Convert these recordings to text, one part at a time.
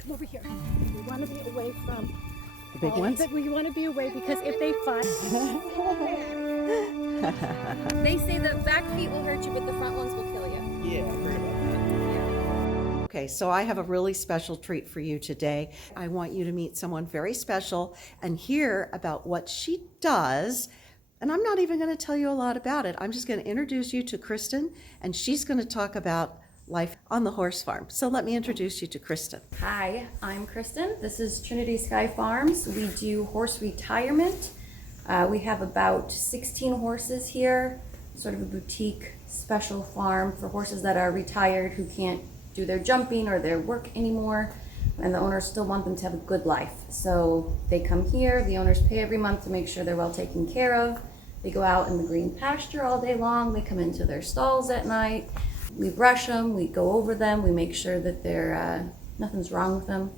Come over here. We want to be away from The big ones? We want to be away because if they fight. They say the back feet will hurt you, but the front ones will kill you. Yeah, I heard about that. Okay, so I have a really special treat for you today. I want you to meet someone very special and hear about what she does. And I'm not even going to tell you a lot about it. I'm just going to introduce you to Christyn, and she's going to talk about life on the horse farm. So let me introduce you to Christyn. Hi, I'm Christyn. This is Trinity Sky Farms. We do horse retirement. We have about 16 horses here, sort of a boutique special farm for horses that are retired who can't do their jumping or their work anymore, and the owners still want them to have a good life. So they come here, the owners pay every month to make sure they're well taken care of. They go out in the green pasture all day long. They come into their stalls at night. We brush them, we go over them, we make sure that nothing's wrong with them.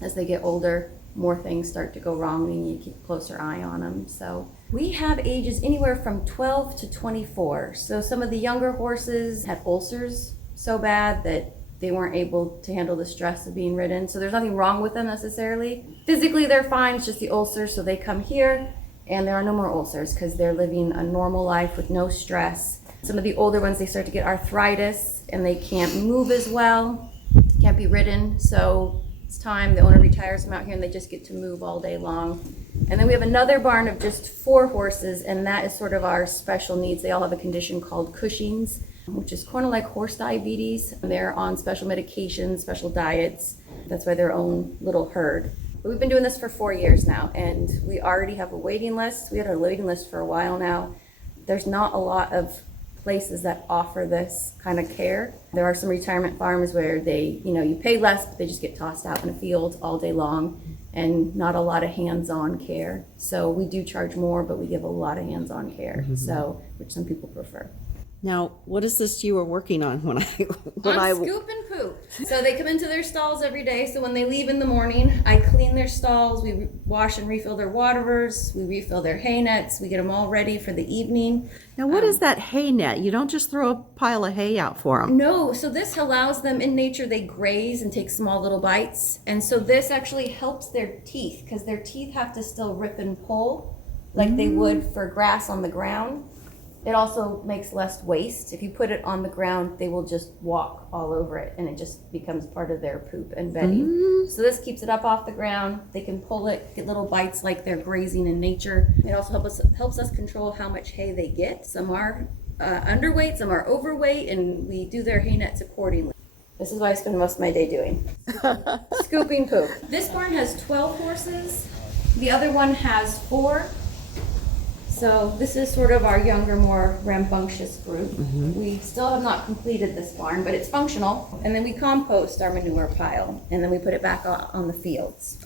As they get older, more things start to go wrong and you keep a closer eye on them. So we have ages anywhere from 12 to 24. So some of the younger horses had ulcers so bad that they weren't able to handle the stress of being ridden. So there's nothing wrong with them necessarily. Physically they're fine, it's just the ulcers, so they come here and there are no more ulcers because they're living a normal life with no stress. Some of the older ones, they start to get arthritis and they can't move as well, can't be ridden. So it's time, the owner retires them out here and they just get to move all day long. And then we have another barn of just 4 horses, and that is sort of our special needs. They all have a condition called Cushing's, which is kind of like horse diabetes. They're on special medications, special diets. That's why they're their own little herd. But we've been doing this for 4 years now, and we already have a waiting list. We had a waiting list for a while now. There's not a lot of places that offer this kind of care. There are some retirement farms where you pay less, but they just get tossed out in a field all day long and not a lot of hands-on care. So we do charge more, but we give a lot of hands-on care, which some people prefer. Now, what is this you were working on when I'm scoop and poop. So they come into their stalls every day. So when they leave in the morning, I clean their stalls. We wash and refill their waterers. We refill their hay nets. We get them all ready for the evening. Now, what is that hay net? You don't just throw a pile of hay out for them. No, so this allows them, in nature, they graze and take small little bites. And so this actually helps their teeth because their teeth have to still rip and pull like they would for grass on the ground. It also makes less waste. If you put it on the ground, they will just walk all over it and it just becomes part of their poop and bedding. So this keeps it up off the ground. They can pull it, get little bites like they're grazing in nature. It also helps us control how much hay they get. Some are underweight, some are overweight, and we do their hay nets accordingly. This is what I spend most of my day doing. Scooping poop. This barn has 12 horses. The other one has 4. So this is sort of our younger, more rambunctious group. We still have not completed this barn, but it's functional. And then we compost our manure pile, and then we put it back on the fields,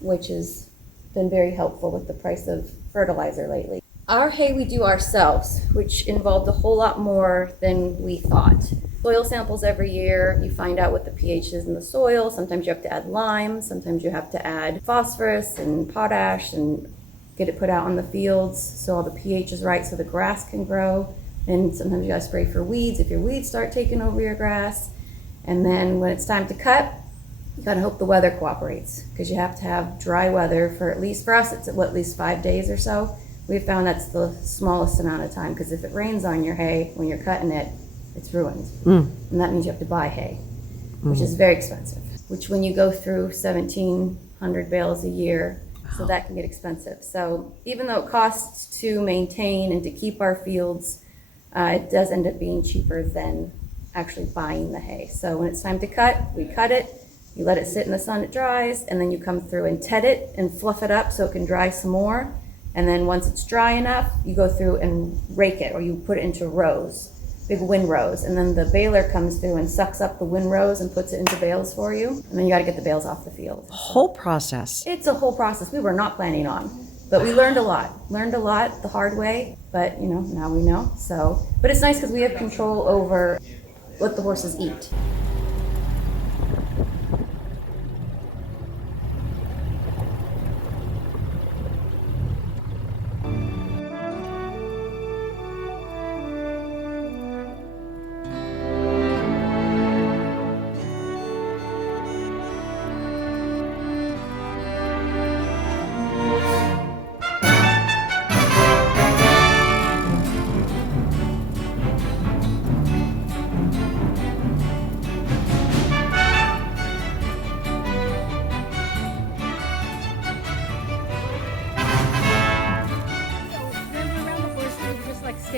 which has been very helpful with the price of fertilizer lately. Our hay we do ourselves, which involved a whole lot more than we thought. Soil samples every year, you find out what the pH is in the soil. Sometimes you have to add lime, sometimes you have to add phosphorus and potash and get it put out on the fields so all the pH is right so the grass can grow. And sometimes you gotta spray for weeds if your weeds start taking over your grass. And then when it's time to cut, you gotta hope the weather cooperates because you have to have dry weather for us, it's at least 5 days or so. We've found that's the smallest amount of time because if it rains on your hay when you're cutting it, it's ruined. And that means you have to buy hay, which is very expensive, which when you go through 1,700 bales a year, so that can get expensive. So even though it costs to maintain and to keep our fields, it does end up being cheaper than actually buying the hay. So when it's time to cut, we cut it, you let it sit in the sun, it dries, and then you come through and ted it and fluff it up so it can dry some more. And then once it's dry enough, you go through and rake it, or you put it into rows, big windrows. And then the baler comes through and sucks up the windrows and puts it into bales for you. And then you gotta get the bales off the field. Whole process. It's a whole process we were not planning on, but we learned a lot the hard way, but now we know. So, but it's nice because we have control over what the horses eat.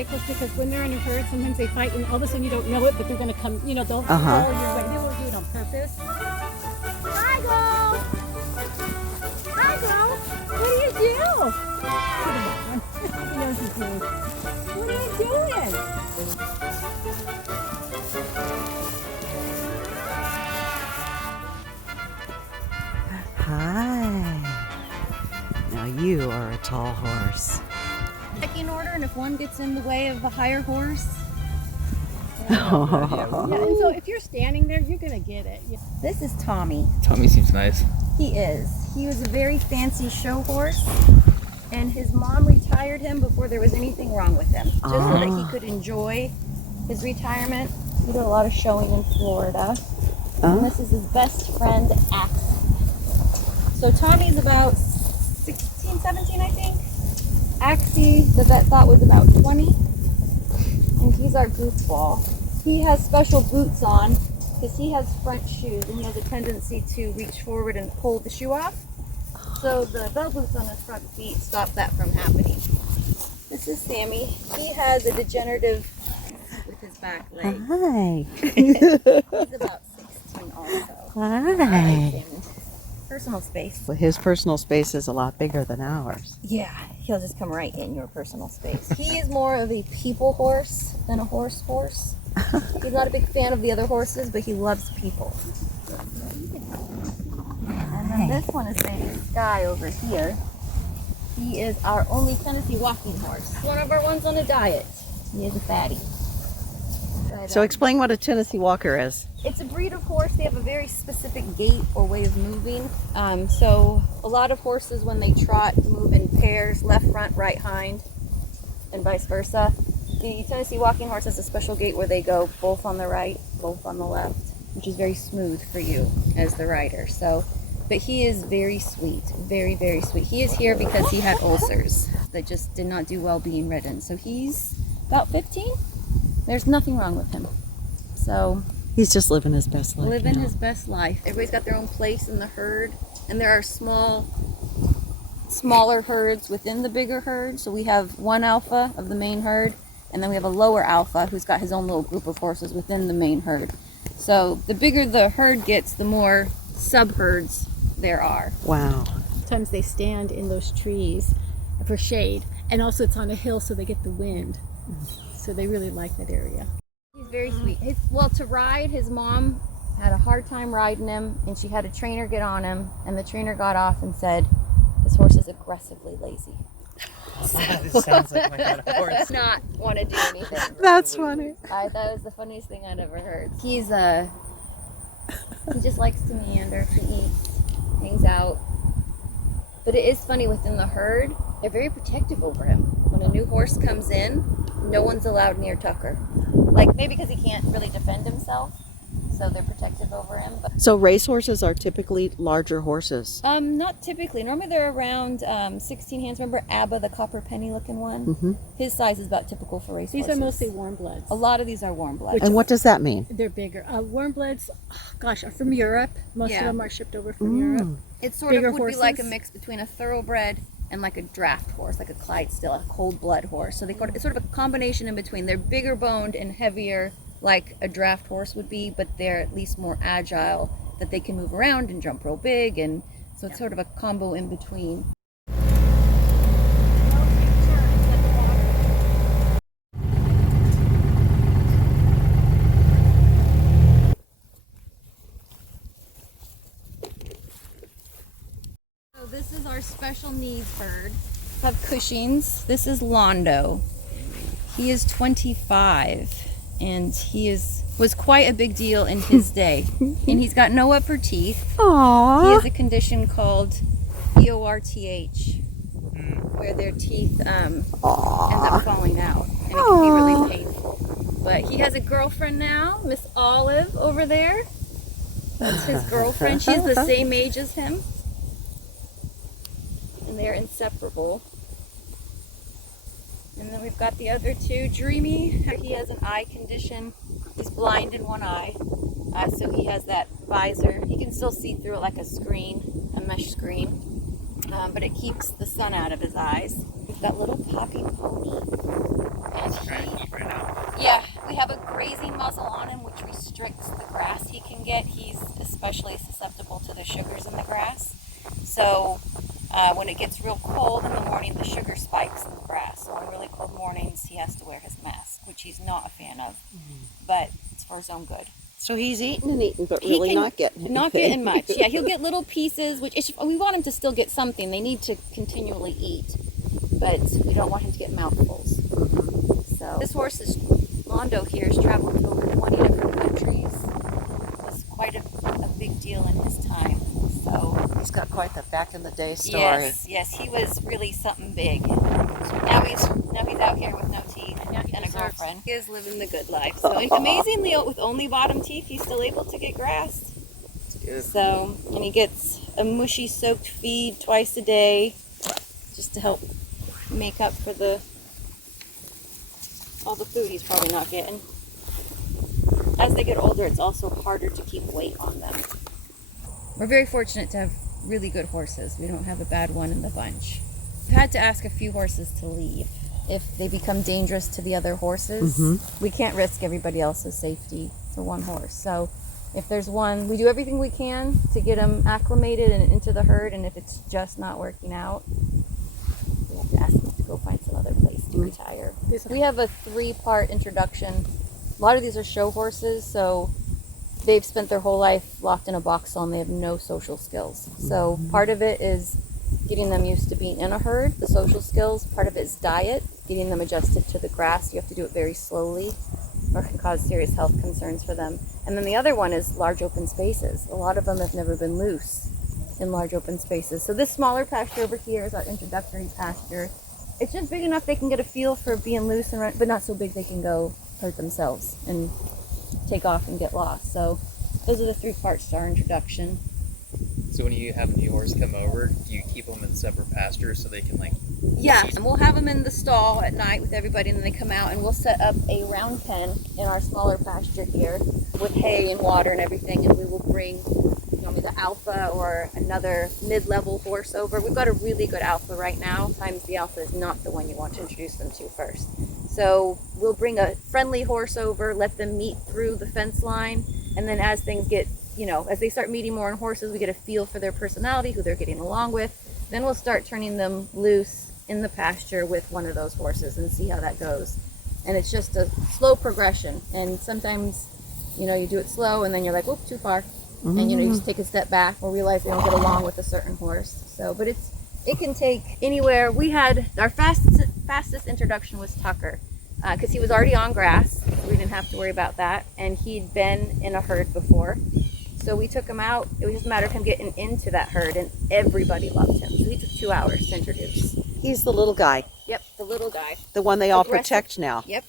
ridiculous because when they're in a herd, sometimes they fight and all of a sudden you don't know it, but they're going to come, you know, they'll follow your way. They won't do it on purpose. Hi, girl. Hi, girl. What do you do? He knows his name. What are you doing? Hi. Now you are a tall horse. Pecking order, and if one gets in the way of a higher horse. Yeah, and so if you're standing there, you're going to get it. Yeah. This is Tommy. Tommy seems nice. He is. He was a very fancy show horse, and his mom retired him before there was anything wrong with him, just so that he could enjoy his retirement. He did a lot of showing in Florida, and this is his best friend, Axe. So Tommy's about 16, 17, I think. Axie, the vet thought was about 20, and he's our goofball. He has special boots on because he has front shoes and he has a tendency to reach forward and pull the shoe off. So the bell boots on his front feet stop that from happening. This is Sammy. He has a degenerative with his back leg. Hi. He's about 16 also. Hi. Personal space. Well, his personal space is a lot bigger than ours. Yeah, he'll just come right in your personal space. He is more of a people horse than a horse horse. He's not a big fan of the other horses, but he loves people. And then this one is Trinity Sky over here. He is our only Tennessee walking horse. One of our ones on a diet. He is a fatty. But, So explain what a Tennessee Walker is. it's a breed of horse. They have a very specific gait or way of moving. So a lot of horses, when they trot, move in pairs, left front, right hind, and vice versa. The Tennessee walking horse has a special gait where they go both on the right, both on the left, which is very smooth for you as the rider. So, but he is very sweet, very, very sweet. He is here because he had ulcers that just did not do well being ridden. So he's about 15. There's nothing wrong with him. So He's just living his best life. living you know? his best life. Everybody's got their own place in the herd, and there are smaller herds within the bigger herd. So we have one alpha of the main herd, and then we have a lower alpha who's got his own little group of horses within the main herd. So the bigger the herd gets, the more sub-herds there are. Wow. Sometimes they stand in those trees for shade, and also it's on a hill so they get the wind. So they really like that area. He's very sweet. To ride, his mom had a hard time riding him, and she had a trainer get on him, and the trainer got off and said, "This horse is aggressively lazy." This sounds like my kind of horse. Does not want to do anything. That's funny. That was the funniest thing I'd ever heard. He just likes to meander, to eat, hangs out. But it is funny, within the herd, they're very protective over him. When a new horse comes in, no one's allowed near Tucker. Like, maybe because he can't really defend himself, so they're protective over him. But So racehorses are typically larger horses. not typically. Normally they're around 16 hands. Remember Abba, the copper penny looking one? His size is about typical for race These horses. are mostly warm bloods. A lot of these are warm bloods. And what does that mean? They're bigger. Warm bloods, gosh, are from Europe. Most Yeah. of them are shipped over from Europe. It sort Bigger of would be like a horses? mix between a thoroughbred and like a draft horse, like a Clydesdale, a cold blood horse. So it's sort of a combination in between. They're bigger boned and heavier, like a draft horse would be, but they're at least more agile, that they can move around and jump real big, and so it's sort of a combo in between. So this is our special needs herd. We have Cushings. This is Londo. He is 25, and was quite a big deal in his day. And he's got no upper teeth. He Aww. has a condition called EORTH, where their teeth end up falling out, and it can be really painful. But he has a girlfriend now, Miss Olive over there. That's his girlfriend. She's the same age as him, and they're inseparable. And then we've got the other two. Dreamy, he has an eye condition. He's blind in one eye, so he has that visor. He can still see through it like a screen, a mesh screen, but it keeps the sun out of his eyes. We've got little Poppy Pony. And Trying to eat right now. yeah, we have a grazing muzzle on him, which restricts the grass he can get. He's especially susceptible to the sugars in the grass. So when it gets real cold in the morning, the sugar spikes in the grass. So on really cold mornings, he has to wear his mask, which he's not a fan of. But it's for his own good. So he's eating and eating, but He really can- not getting anything. Not getting much. Yeah, he'll get little pieces, we want him to still get something. They need to continually eat, but we don't want him to get mouthfuls. So this horse is, Londo here, has traveled to over 20 different countries. It was quite a big deal in his time. So He's got quite the back in the day story. yes, he was really something big. Now he's out here with no teeth and a girlfriend. He is living the good life. So and amazingly, with only bottom teeth, he's still able to get grass. So, and he gets a mushy soaked feed twice a day just to help make up for all the food he's probably not getting. As they get older, it's also harder to keep weight on them. We're very fortunate to have really good horses. We don't have a bad one in the bunch. We've had to ask a few horses to leave. If they become dangerous to the other horses, we can't risk everybody else's safety for one horse. So if there's one, we do everything we can to get them acclimated and into the herd, and if it's just not working out, we have to ask them to go find some other place to retire. We have a 3-part introduction. A lot of these are show horses, so they've spent their whole life locked in a box stall and they have no social skills. So part of it is getting them used to being in a herd, the social skills. Part of it is diet, getting them adjusted to the grass. You have to do it very slowly or it can cause serious health concerns for them. And then the other one is large open spaces. A lot of them have never been loose in large open spaces. So this smaller pasture over here is our introductory pasture. It's just big enough they can get a feel for being loose and run, but not so big they can go hurt themselves and take off and get lost. So those are the 3 parts to our introduction. So when you have a new horse come over, do you keep them in separate pastures so they can Yeah, and we'll have them in the stall at night with everybody, and then they come out and we'll set up a round pen in our smaller pasture here with hay and water and everything, and we will bring the alpha or another mid-level horse over. We've got a really good alpha right now. Sometimes the alpha is not the one you want to introduce them to first. So we'll bring a friendly horse over, let them meet through the fence line, and then as things get, as they start meeting more on horses, we get a feel for their personality, who they're getting along with. Then we'll start turning them loose in the pasture with one of those horses and see how that goes. And it's just a slow progression. And sometimes, you do it slow and then you're like, whoop, too far. And, you just take a step back or realize they don't get along with a certain horse. So, but it can take anywhere. We had our fastest introduction was Tucker because he was already on grass. We didn't have to worry about that. And he'd been in a herd before. So we took him out. It was just a matter of him getting into that herd, and everybody loved him. So he took 2 hours to introduce. He's the little guy. Yep, the little guy. The one they all Aggressive. protect now. Yep.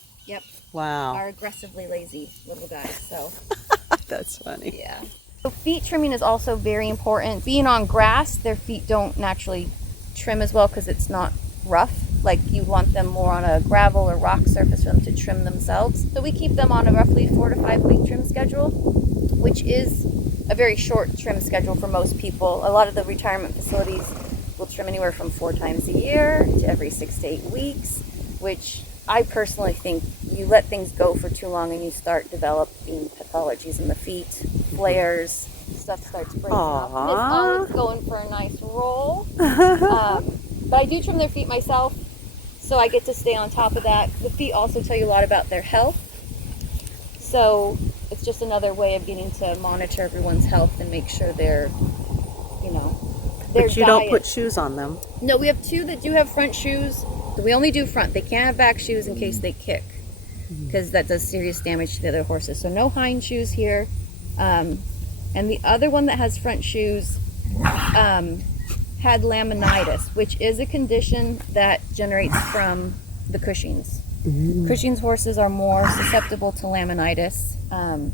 Wow. Our aggressively lazy little guy. So That's funny. yeah. So feet trimming is also very important. Being on grass, their feet don't naturally trim as well because it's not rough. Like you want them more on a gravel or rock surface for them to trim themselves. So we keep them on a roughly 4 to 5 week trim schedule, which is a very short trim schedule for most people. A lot of the retirement facilities will trim anywhere from 4 times a year to every 6 to 8 weeks, which I personally think you let things go for too long and you start developing pathologies in the feet, flares, stuff starts breaking off. Miss Olive's going for a nice roll. But I do trim their feet myself, so I get to stay on top of that. The feet also tell you a lot about their health. So it's just another way of getting to monitor everyone's health and make sure they're, their But you don't put shoes on them. No, we have 2 that do have front shoes. We only do front. They can't have back shoes in case they kick, because that does serious damage to the other horses. So no hind shoes here. And the other one that has front shoes had laminitis, which is a condition that generates from the Cushing's. Cushing's horses are more susceptible to laminitis. And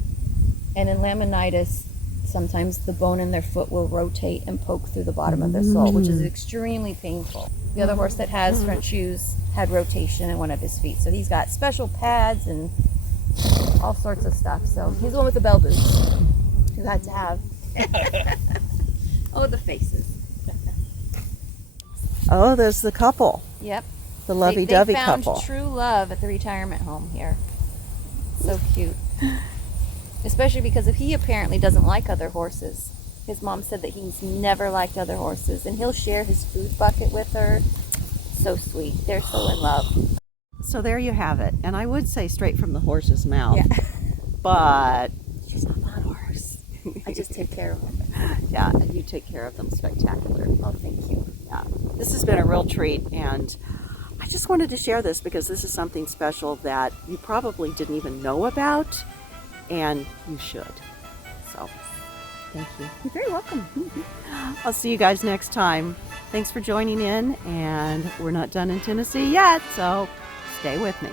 in laminitis, sometimes the bone in their foot will rotate and poke through the bottom of their sole, which is extremely painful. The other horse that has front shoes had rotation in one of his feet. So he's got special pads and all sorts of stuff. So he's the one with the bell boots who had to have. Oh, the faces. Oh, there's the couple. Yep. The lovey-dovey they found couple. true love at the retirement home here. So cute. Especially because he apparently doesn't like other horses. His mom said that he's never liked other horses, and he'll share his food bucket with her. So sweet. They're so in love. So there you have it. And I would say straight from the horse's mouth. Yeah. But She's not that horse. I just take care of them. yeah, and you take care of them spectacular. Oh, thank you. Yeah. This has been a real treat, and I just wanted to share this because this is something special that you probably didn't even know about, and you should. So, thank you. You're very welcome. I'll see you guys next time. Thanks for joining in, and we're not done in Tennessee yet, so stay with me.